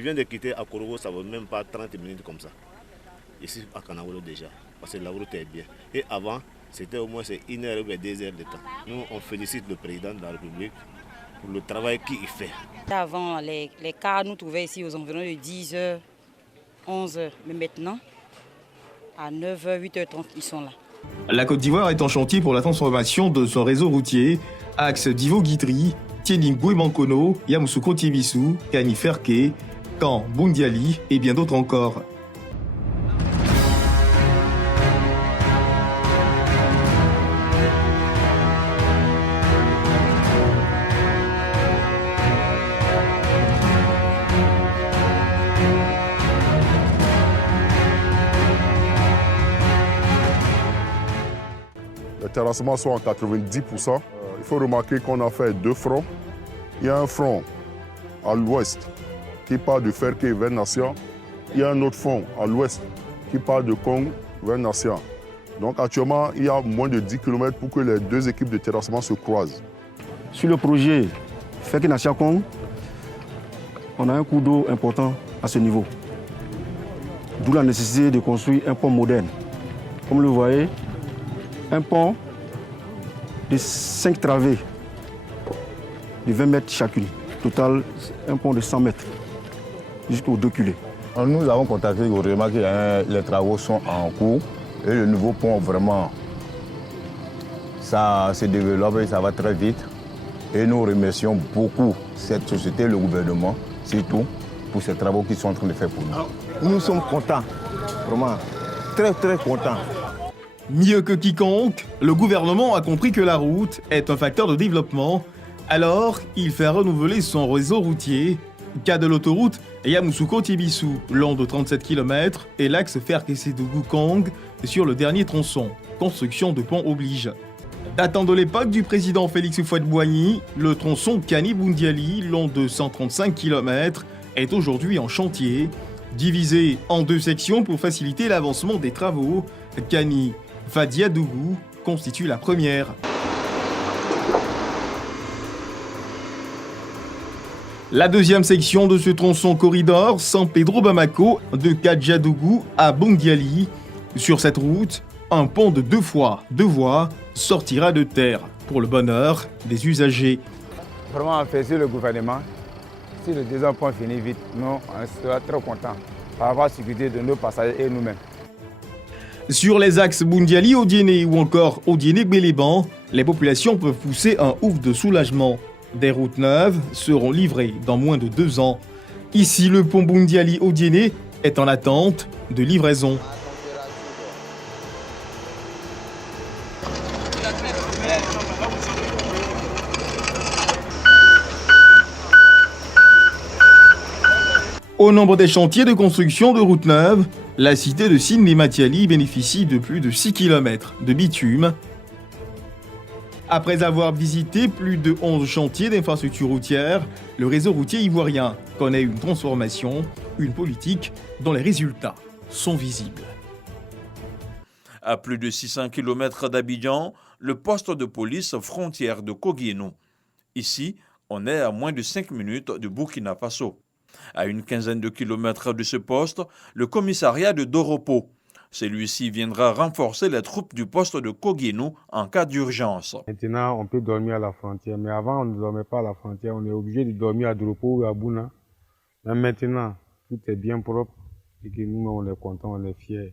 viens de quitter Akorogo, ça ne vaut même pas 30 minutes comme ça. Ici à Kanawolo déjà, parce que la route est bien. Et avant, c'était au moins 1 heure ou 2 heures de temps. Nous, on félicite le président de la République pour le travail qu'il fait. Avant, les cars nous trouvaient ici aux environs de 10h, 11h. Mais maintenant, à 9h, 8h30, ils sont là. La Côte d'Ivoire est en chantier pour la transformation de son réseau routier. Axe Divo-Guitry, Tieningwe-Mankono, Yamoussoukro-Tiebissou, Kani-Ferké, Caen, Boundiali et bien d'autres encore. Les terrassements sont à 90%. Il faut remarquer qu'on a fait 2 fronts. Il y a un front à l'ouest qui part de Ferké vers Nation. Il y a un autre front à l'ouest qui part de Kong vers Nation. Donc actuellement, il y a moins de 10 km pour que les 2 équipes de terrassement se croisent. Sur le projet Ferké Nation Kong, on a un cours d'eau important à ce niveau. D'où la nécessité de construire un pont moderne. Comme vous le voyez, un pont de 5 travées de 20 mètres chacune. Total, un pont de 100 mètres jusqu'au 2 culées. Nous avons contacté le gouvernement que les travaux sont en cours et le nouveau pont, vraiment, ça se développe et ça va très vite. Et nous remercions beaucoup cette société, le gouvernement, surtout, pour ces travaux qui sont en train de faire pour nous. Nous sommes contents, vraiment, très très contents. Mieux que quiconque, le gouvernement a compris que la route est un facteur de développement. Alors, il fait renouveler son réseau routier. Cas de l'autoroute Yamoussoukro-Tiebissou, long de 37 km, et l'axe Ferké-Sédougou-Kong sur le dernier tronçon. Construction de pont oblige. Datant de l'époque du président Félix Houphouët-Boigny, le tronçon Kani-Boundiali, long de 135 km, est aujourd'hui en chantier. Divisé en 2 sections pour faciliter l'avancement des travaux, Kani-Fadiadougou constitue la première. La deuxième section de ce tronçon corridor, San Pedro-Bamako, de Kadjadougou à Boundiali. Sur cette route, un pont de 2 fois 2 voies sortira de terre pour le bonheur des usagers. Vraiment, féliciter le gouvernement. Si le deuxième pont finit vite, nous, on sera très contents par rapport à la sécurité de nos passagers et nous-mêmes. Sur les axes Boundiali-Odiéné ou encore Odiéné-Béléban, les populations peuvent pousser un ouf de soulagement. Des routes neuves seront livrées dans moins de 2 ans. Ici, le pont Boundiali-Odiéné est en attente de livraison. Au nombre des chantiers de construction de routes neuves, la cité de Sindé-Matiali bénéficie de plus de 6 km de bitume. Après avoir visité plus de 11 chantiers d'infrastructures routières, le réseau routier ivoirien connaît une transformation, une politique dont les résultats sont visibles. À plus de 600 km d'Abidjan, le poste de police frontière de Koguénou. Ici, on est à moins de 5 minutes de Burkina Faso. À une quinzaine de kilomètres de ce poste, le commissariat de Doropo. Celui-ci viendra renforcer les troupes du poste de Koguénou en cas d'urgence. Maintenant, on peut dormir à la frontière, mais avant, on ne dormait pas à la frontière. On est obligé de dormir à Doropo ou à Bouna. Mais maintenant, tout est bien propre et que nous, on est contents, on est fiers.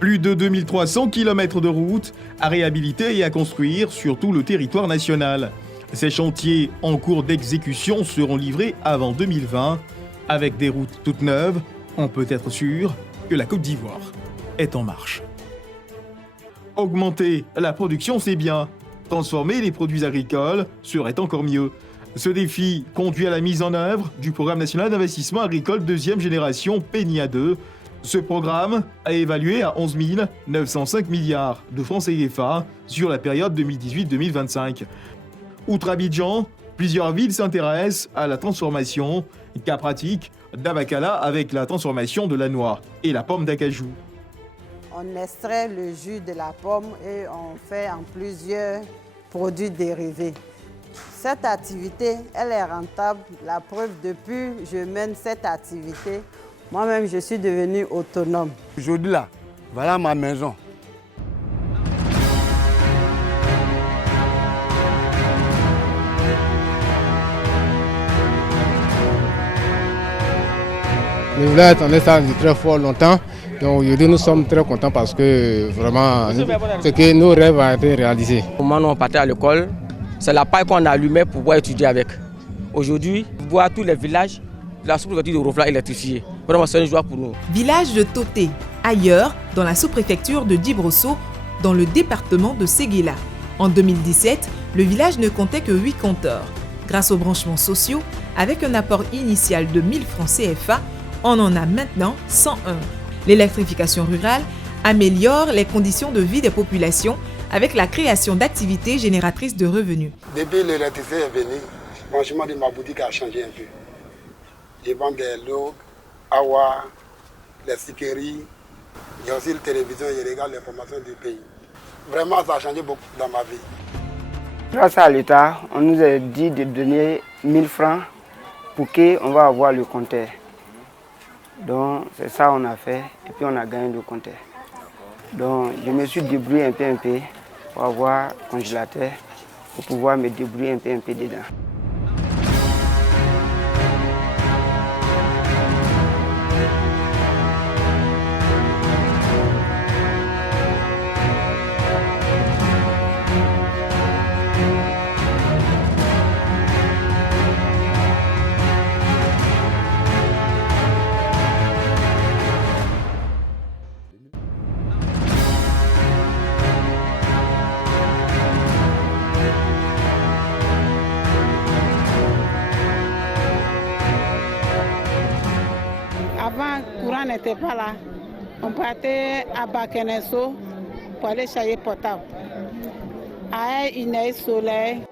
Plus de 2300 km de routes à réhabiliter et à construire sur tout le territoire national. Ces chantiers en cours d'exécution seront livrés avant 2020. Avec des routes toutes neuves, on peut être sûr que la Côte d'Ivoire est en marche. Augmenter la production, c'est bien. Transformer les produits agricoles serait encore mieux. Ce défi conduit à la mise en œuvre du Programme national d'investissement agricole deuxième génération PNIA 2, Ce programme a évalué à 11 905 milliards de francs CFA sur la période 2018-2025. Outre Abidjan, plusieurs villes s'intéressent à la transformation, cas pratique d'Abakala avec la transformation de la noix et la pomme d'acajou. On extrait le jus de la pomme et on fait en plusieurs produits dérivés. Cette activité, elle est rentable. La preuve, depuis que je mène cette activité, moi-même, je suis devenue autonome. Aujourd'hui, là, voilà ma maison. Le village attendait ça très fort longtemps. Donc aujourd'hui nous sommes très contents parce que vraiment c'est que nos rêves ont été réalisés. Au moment où on partait à l'école, c'est la paille qu'on allumait pour pouvoir étudier avec. Aujourd'hui, voir tous les villages, la sous-préfecture de Rofla électrifiée. Vraiment c'est une joie pour nous. Village de Toté, ailleurs dans la sous-préfecture de Djibrosso, dans le département de Séguéla. En 2017, le village ne comptait que 8 compteurs. Grâce aux branchements sociaux, avec un apport initial de 1000 francs CFA, on en a maintenant 101. L'électrification rurale améliore les conditions de vie des populations avec la création d'activités génératrices de revenus. Depuis l'électricité est venue, franchement, ma boutique a changé un peu. Je vends des lots, awa, les sikéries, il y a aussi la télévision, je regarde l'information du pays. Vraiment, ça a changé beaucoup dans ma vie. Grâce à l'État, on nous a dit de donner 1000 francs pour qu'on va avoir le compteur. Donc c'est ça qu'on a fait et puis on a gagné le compteur. Donc je me suis débrouillé un peu pour avoir un congélateur, pour pouvoir me débrouiller un peu dedans. Avant, le courant n'était pas là. On partait à Bakenesso pour aller chercher portable. À une heure soleil,